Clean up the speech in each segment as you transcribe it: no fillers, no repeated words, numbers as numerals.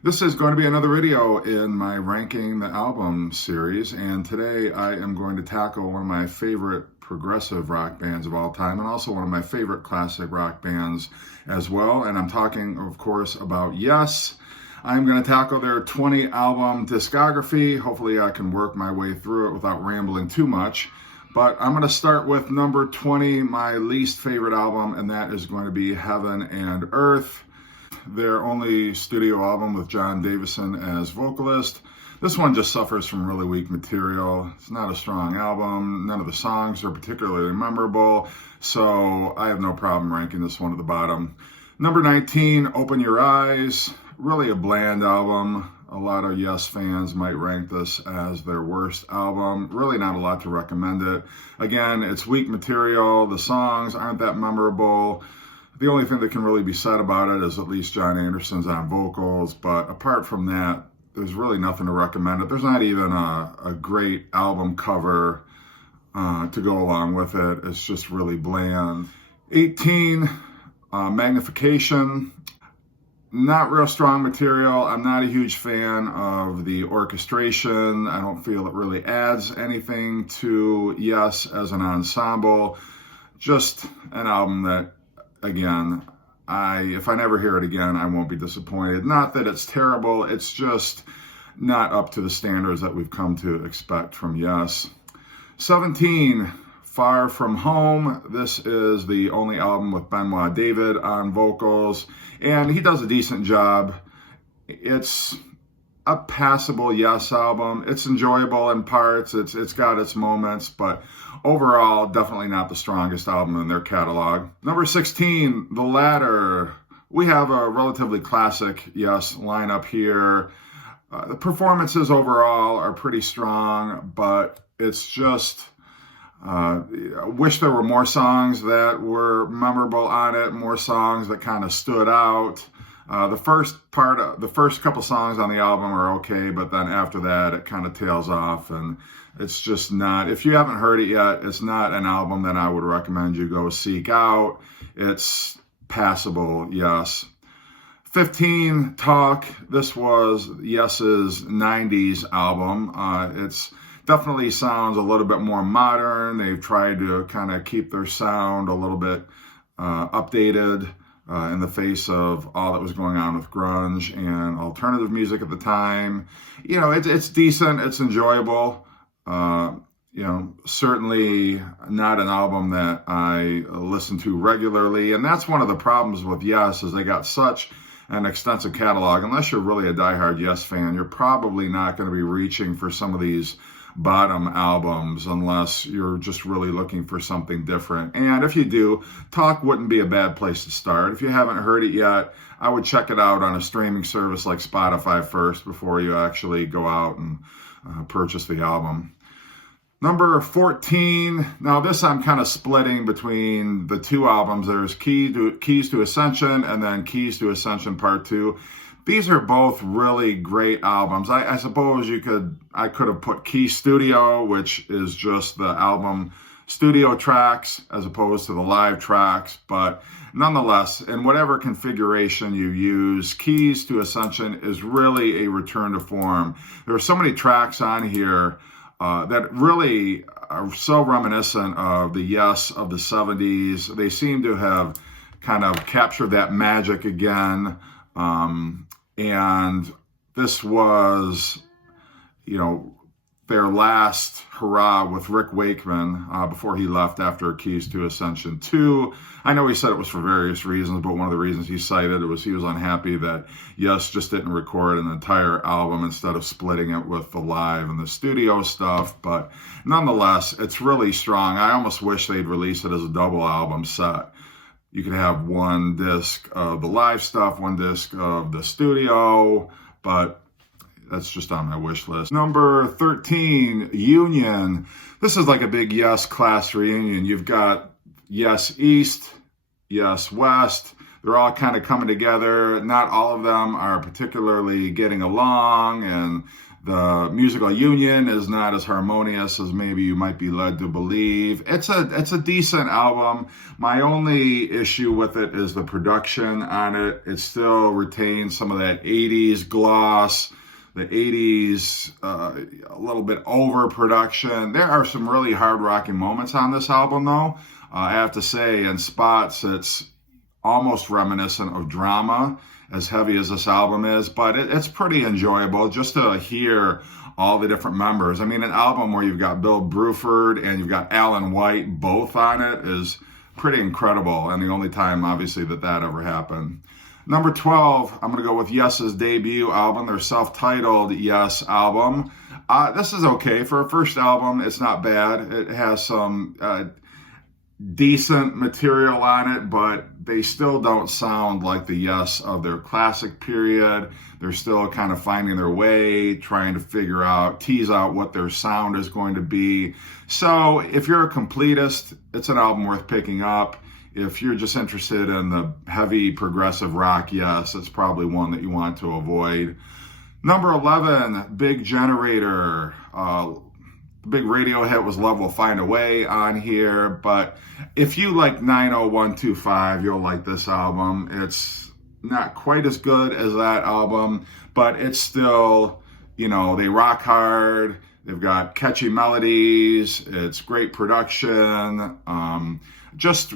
This is going to be another video in my ranking the album series, and today I am going to tackle one of my favorite progressive rock bands of all time and also one of my favorite classic rock bands as well. And I'm talking, of course, about Yes. I'm going to tackle their 20 album discography. Hopefully I can work my way through it without rambling too much. But I'm going to start with number 20, my least favorite album, and that is going to be Heaven and Earth, their only studio album with John Davison as vocalist. This one just suffers from really weak material. It's not a strong album. None of the songs are particularly memorable, so I have no problem ranking this one at the bottom. Number 19, Open Your Eyes. Really a bland album. A lot of Yes fans might rank this as their worst album. Really not a lot to recommend it. Again, it's weak material. The songs aren't that memorable. The only thing that can really be said about it is at least John Anderson's on vocals, but apart from that, there's really nothing to recommend it. There's not even a great album cover to go along with it. It's just really bland. 18, Magnification. Not real strong material. I'm not a huge fan of the orchestration. I don't feel it really adds anything to Yes as an ensemble. Just an album that, again, if I never hear it again, I won't be disappointed. Not that it's terrible, it's just not up to the standards that we've come to expect from Yes. 17, Far From Home. This is the only album with Benoit David on vocals, and he does a decent job. It's a passable Yes album. It's enjoyable in parts. It's got its moments, but overall, definitely not the strongest album in their catalog. Number 16, The Ladder. We have a relatively classic Yes lineup here. The performances overall are pretty strong, but it's just, I wish there were more songs that were memorable on it, more songs that kind of stood out. The first couple songs on the album are okay, but then after that, it kind of tails off, and it's just not, if you haven't heard it yet, it's not an album that I would recommend you go seek out. It's passable, Yes. 15, Talk. This was Yes's 90s album. It's definitely sounds a little bit more modern. They've tried to kind of keep their sound a little bit updated in the face of all that was going on with grunge and alternative music at the time. You know, it's decent, it's enjoyable. Certainly not an album that I listen to regularly. And that's one of the problems with Yes, is they got such an extensive catalog. Unless you're really a diehard Yes fan, you're probably not going to be reaching for some of these bottom albums unless you're just really looking for something different. And if you do, Talk wouldn't be a bad place to start. If you haven't heard it yet, I would check it out on a streaming service like Spotify first before you actually go out and purchase the album. Number 14, now this I'm kind of splitting between the two albums. There's Keys to Ascension and then Keys to Ascension Part 2. These are both really great albums. I suppose I could have put Key Studio, which is just the album studio tracks as opposed to the live tracks, but nonetheless, in whatever configuration you use, Keys to Ascension is really a return to form. There are so many tracks on here that really are so reminiscent of the Yes of the 70s. They seem to have kind of captured that magic again. And this was, their last hurrah with Rick Wakeman before he left after Keys to Ascension 2. I know he said it was for various reasons, but one of the reasons he cited it was he was unhappy that Yes just didn't record an entire album instead of splitting it with the live and the studio stuff. But nonetheless, it's really strong. I almost wish they'd release it as a double album set. You could have one disc of the live stuff, one disc of the studio, but that's just on my wish list. Number 13, Union. This is like a big Yes class reunion. You've got Yes East, Yes West. they're all kind of coming together. Not all of them are particularly getting along, and the musical union is not as harmonious as maybe you might be led to believe. It's a decent album. My only issue with it is the production on it. It still retains some of that 80s gloss, the 80s, a little bit overproduction. There are some really hard rocking moments on this album, though. I have to say, in spots, it's almost reminiscent of Drama, as heavy as this album is, but it's pretty enjoyable just to hear all the different members. I mean, an album where you've got Bill Bruford and you've got Alan White both on it is pretty incredible, and the only time, obviously, that ever happened. Number 12, I'm going to go with Yes's debut album, their self-titled Yes album. This is okay. For a first album, it's not bad. It has some decent material on it, but they still don't sound like the Yes of their classic period. They're still kind of finding their way, trying to tease out what their sound is going to be. So if you're a completist, it's an album worth picking up. If you're just interested in the heavy progressive rock, Yes, it's probably one that you want to avoid. Number 11, Big Generator. The big radio hit was Love Will Find a Way on here, but if you like 90125, you'll like this album. It's not quite as good as that album, but it's still, they rock hard. They've got catchy melodies. It's great production. Just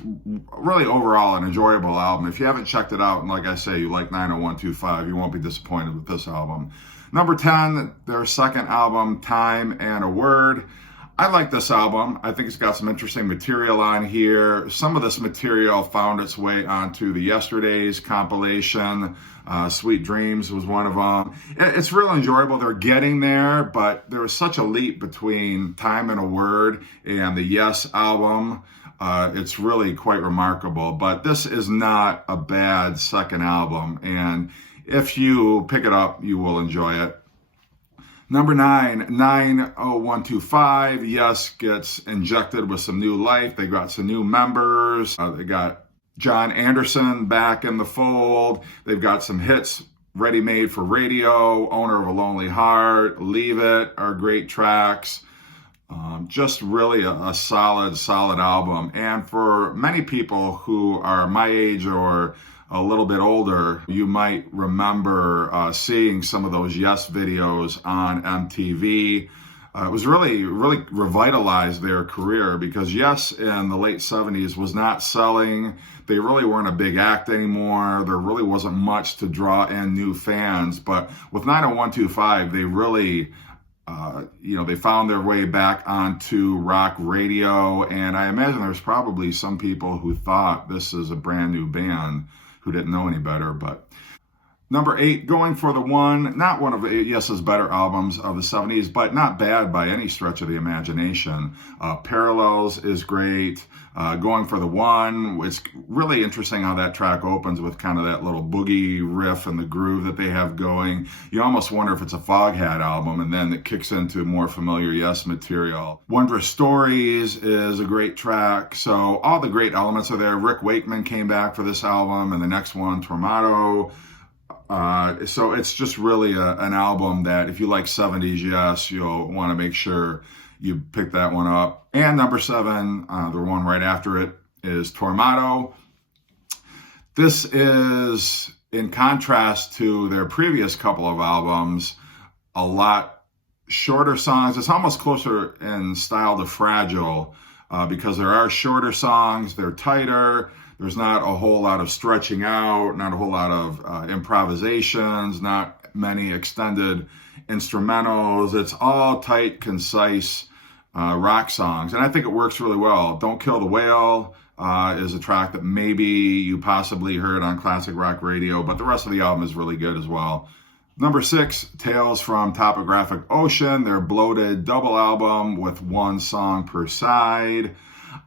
really overall an enjoyable album. If you haven't checked it out, and like I say, you like 90125, you won't be disappointed with this album. Number 10, their second album, Time and a Word. I like this album. I think it's got some interesting material on here. Some of this material found its way onto the Yesterdays compilation. Sweet Dreams was one of them. It's really enjoyable. They're getting there, but there was such a leap between Time and a Word and the Yes album. It's really quite remarkable, but this is not a bad second album, and if you pick it up, you will enjoy it. Number 9, 90125, Yes gets injected with some new life. They got some new members. They got John Anderson back in the fold. They've got some hits ready-made for radio. Owner of a Lonely Heart, Leave It are great tracks. Just really a solid album. And for many people who are my age or a little bit older, you might remember seeing some of those Yes videos on MTV. It was really revitalized their career, because Yes in the late 70s was not selling. They really weren't a big act anymore. There really wasn't much to draw in new fans. But with 90125, they really they found their way back onto rock radio, and I imagine there's probably some people who thought this is a brand new band who didn't know any better. But number 8, Going for the One, not one of Yes's better albums of the 70s, but not bad by any stretch of the imagination. Parallels is great. Going for the One, it's really interesting how that track opens with kind of that little boogie riff and the groove that they have going. You almost wonder if it's a Foghat album, and then it kicks into more familiar Yes material. Wondrous Stories is a great track. So all the great elements are there. Rick Wakeman came back for this album, and the next one, Tormato. So it's just really an album that if you like 70s Yes, you'll want to make sure you pick that one up. And number 7, the one right after it, is Tormato. This is, in contrast to their previous couple of albums, a lot shorter songs. It's almost closer in style to Fragile, because there are shorter songs, they're tighter. There's not a whole lot of stretching out, not a whole lot of improvisations, not many extended instrumentals. It's all tight, concise rock songs, and I think it works really well. Don't Kill the Whale is a track that maybe you possibly heard on classic rock radio, but the rest of the album is really good as well. Number 6, Tales from Topographic Ocean, their bloated double album with one song per side.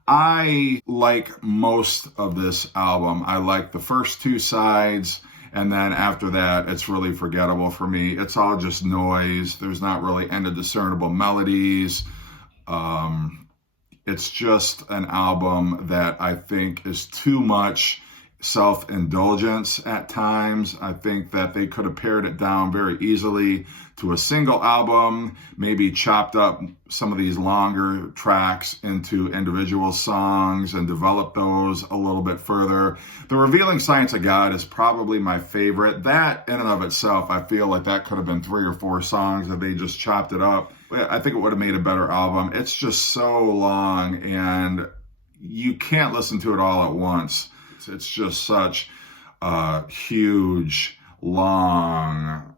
I like most of this album. I like the first 2 sides, and then after that, it's really forgettable for me. It's all just noise. There's not really any discernible melodies. It's just an album that I think is too much self-indulgence at times. I think that they could have pared it down very easily to a single album, maybe chopped up some of these longer tracks into individual songs and developed those a little bit further. The Revealing Science of God is probably my favorite. That in and of itself, I feel like that could have been 3 or 4 songs if they just chopped it up. I think it would have made a better album. It's just so long and you can't listen to it all at once. It's just such a huge, long,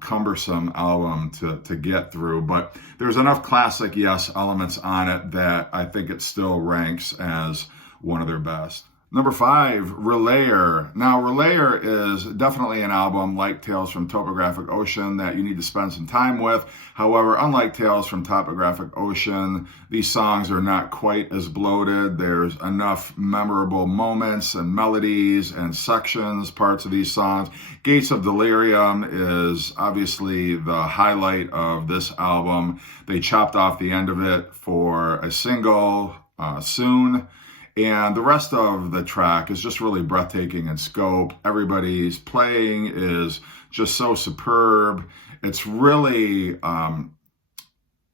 cumbersome album to get through, but there's enough classic Yes elements on it that I think it still ranks as one of their best. Number 5, Relayer. Now, Relayer is definitely an album like Tales from Topographic Ocean that you need to spend some time with. However, unlike Tales from Topographic Ocean, these songs are not quite as bloated. There's enough memorable moments and melodies and sections, parts of these songs. Gates of Delirium is obviously the highlight of this album. They chopped off the end of it for a single, Soon. And the rest of the track is just really breathtaking in scope. Everybody's playing is just so superb. It's really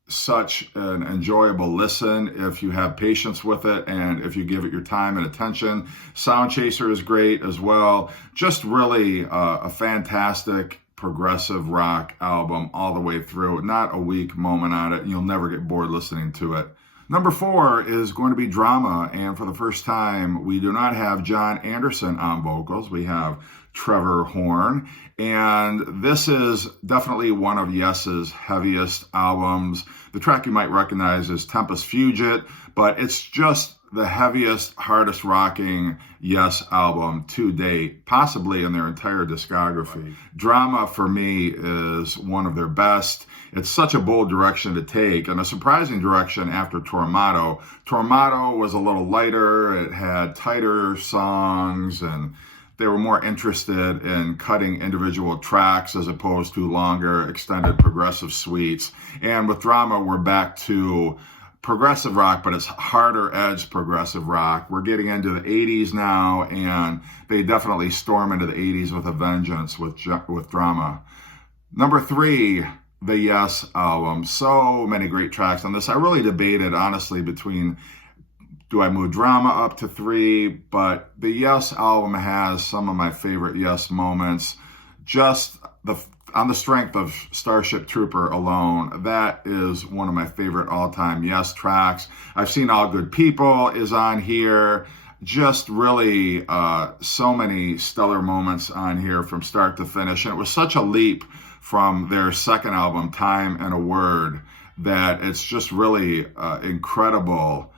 such an enjoyable listen if you have patience with it and if you give it your time and attention. Sound Chaser is great as well. Just really a fantastic progressive rock album all the way through. Not a weak moment on it, and you'll never get bored listening to it. Number 4 is going to be Drama, and for the first time, we do not have John Anderson on vocals. We have Trevor Horn, and this is definitely one of Yes's heaviest albums. The track you might recognize is Tempest Fugit, but it's just the heaviest, hardest rocking Yes album to date, possibly in their entire discography. Drama, for me, is one of their best. It's such a bold direction to take, and a surprising direction after Tormato. Tormato was a little lighter, it had tighter songs, and they were more interested in cutting individual tracks as opposed to longer, extended progressive suites. And with Drama, we're back to progressive rock, but it's harder edged progressive rock. We're getting into the 80s now, and they definitely storm into the 80s with a vengeance with Drama. Number 3, the Yes album. So many great tracks on this. I really debated, honestly, between do I move Drama up to 3, but the Yes album has some of my favorite Yes moments. Just on the strength of Starship Trooper alone, that is one of my favorite all-time Yes tracks. I've Seen All Good People is on here. Just really so many stellar moments on here from start to finish. And it was such a leap from their second album, Time and a Word, that it's just really incredible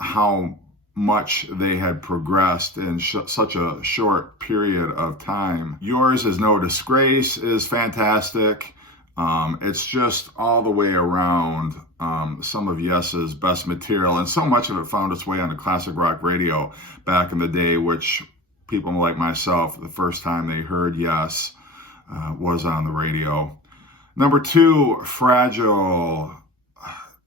how much they had progressed in such a short period of time. Yours Is No Disgrace is fantastic. It's just all the way around some of Yes's best material, and so much of it found its way onto classic rock radio back in the day, which people like myself, the first time they heard Yes was on the radio. Number 2, Fragile,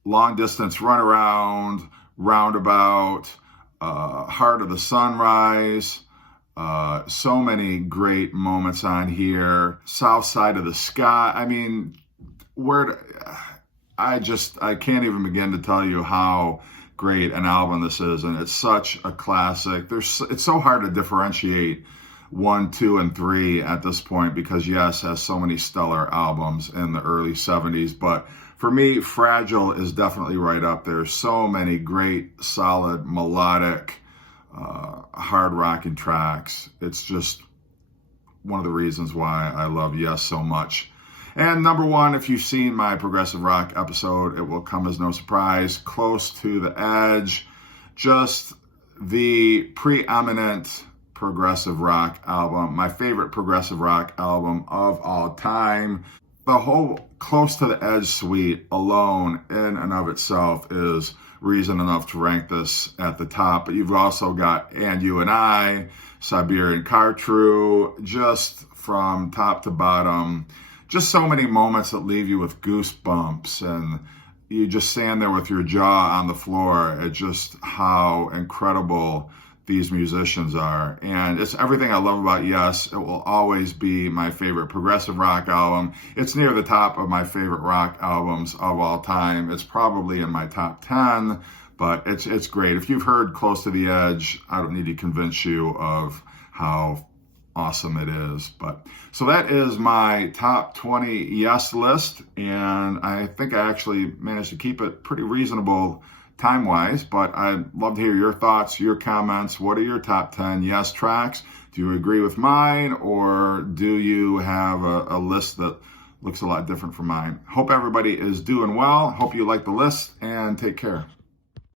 Long Distance Runaround, Roundabout, Heart of the Sunrise, so many great moments on here. South Side of the Sky. I mean, I can't even begin to tell you how great an album this is, and it's such a classic. It's so hard to differentiate 1, 2, and 3 at this point because Yes has so many stellar albums in the early 70s, but for me, Fragile is definitely right up there. So many great, solid, melodic, hard rocking tracks. It's just one of the reasons why I love Yes so much. And number 1, if you've seen my progressive rock episode, it will come as no surprise, Close to the Edge. Just the preeminent progressive rock album, my favorite progressive rock album of all time. The whole Close to the Edge suite alone in and of itself is reason enough to rank this at the top. But you've also got And You and I, Siberian Cartreau, just from top to bottom. Just so many moments that leave you with goosebumps, and you just stand there with your jaw on the floor at just how incredible these musicians are. And it's everything I love about Yes. It will always be my favorite progressive rock album. It's near the top of my favorite rock albums of all time. It's probably in my top 10, but it's great. If you've heard Close to the Edge, I don't need to convince you of how awesome it is. But so that is my top 20 Yes list, and I think I actually managed to keep it pretty reasonable time-wise, but I'd love to hear your thoughts, your comments. What are your top 10 Yes tracks? Do you agree with mine, or do you have a list that looks a lot different from mine? Hope everybody is doing well. Hope you like the list, and take care.